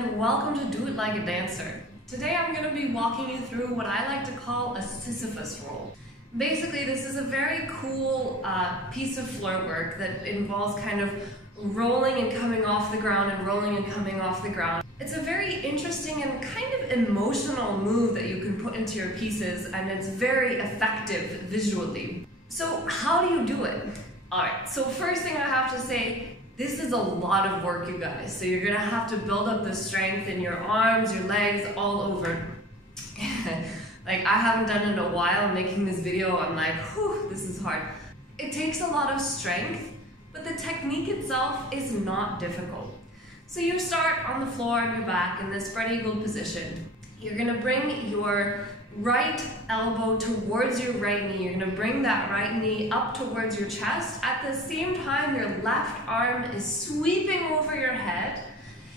and welcome to Do It Like a Dancer. Today I'm going to be walking you through what I like to call a Sisyphus roll. Basically, this is a very cool piece of floor work that involves kind of rolling and coming off the ground and rolling and coming off the ground. It's a very interesting and kind of emotional move that you can put into your pieces, and it's very effective visually. So how do you do it? Alright, so first thing I have to say, this is a lot of work, you guys. So you're gonna have to build up the strength in your arms, your legs, all over. Like, I haven't done it in a while. Making this video, I'm like, whew, this is hard. It takes a lot of strength, but the technique itself is not difficult. So you start on the floor on your back in this spread eagle position. You're gonna bring your right elbow towards your right knee. You're gonna bring that right knee up towards your chest. At the same time, your left arm is sweeping over your head.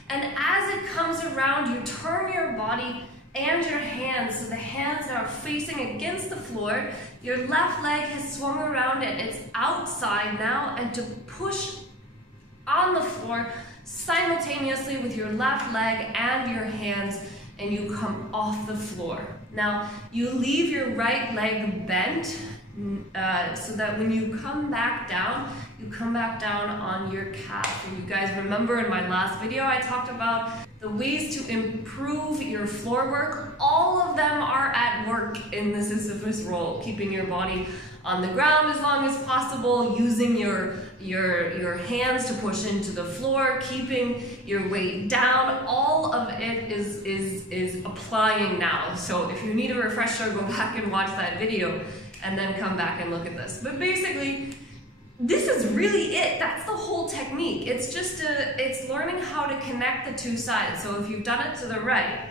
And as it comes around, you turn your body and your hands, so the hands are facing against the floor. Your left leg has swung around and it's outside now, and to push on the floor simultaneously with your left leg and your hands, and you come off the floor. Now, you leave your right leg bent so that when you come back down on your calf. And you guys remember in my last video, I talked about the ways to improve your floor work. All of them are at work in the Sisyphus roll, keeping your body on the ground as long as possible, using your hands to push into the floor, keeping your weight down. All of it is applying now. So if you need a refresher, go back and watch that video and then come back and look at this. But basically, this is really it. That's the whole technique. It's just it's learning how to connect the two sides. So if you've done it to the right,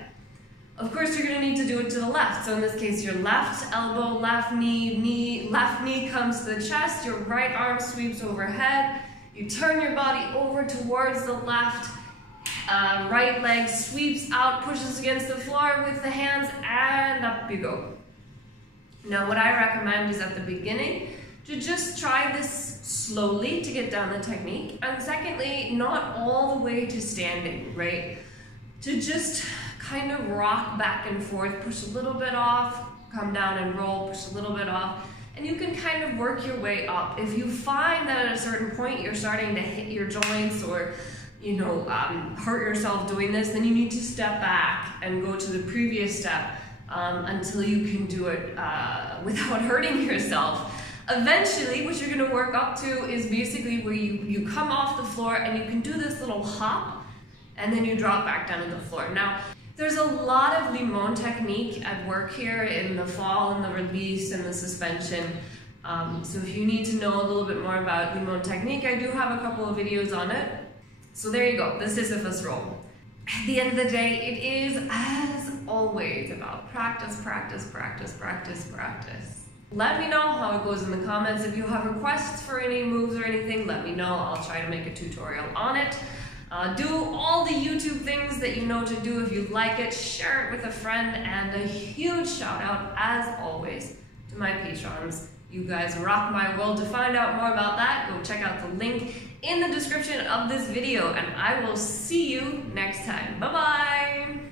of course you're gonna need to do it to the left. So in this case, your left elbow, left knee comes to the chest, your right arm sweeps overhead, you turn your body over towards the left, right leg sweeps out, pushes against the floor with the hands, and up you go. Now what I recommend is at the beginning, to just try this slowly to get down the technique, and secondly, not all the way to standing, right? To just kind of rock back and forth, push a little bit off, come down and roll, push a little bit off, and you can kind of work your way up. If you find that at a certain point you're starting to hit your joints or hurt yourself doing this, then you need to step back and go to the previous step until you can do it without hurting yourself. Eventually, what you're going to work up to is basically where you come off the floor and you can do this little hop, and then you drop back down to the floor. Now, there's a lot of Limon Technique at work here in the fall and the release and the suspension. So if you need to know a little bit more about Limon Technique, I do have a couple of videos on it. So there you go, the Sisyphus roll. At the end of the day, it is, as always, about practice, practice, practice, practice, practice. Let me know how it goes in the comments. If you have requests for any moves or anything, let me know. I'll try to make a tutorial on it. Do all the YouTube things that you know to do. If you like it, share it with a friend, and a huge shout out, as always, to my patrons. You guys rock my world. To find out more about that, go check out the link in the description of this video, and I will see you next time. Bye-bye!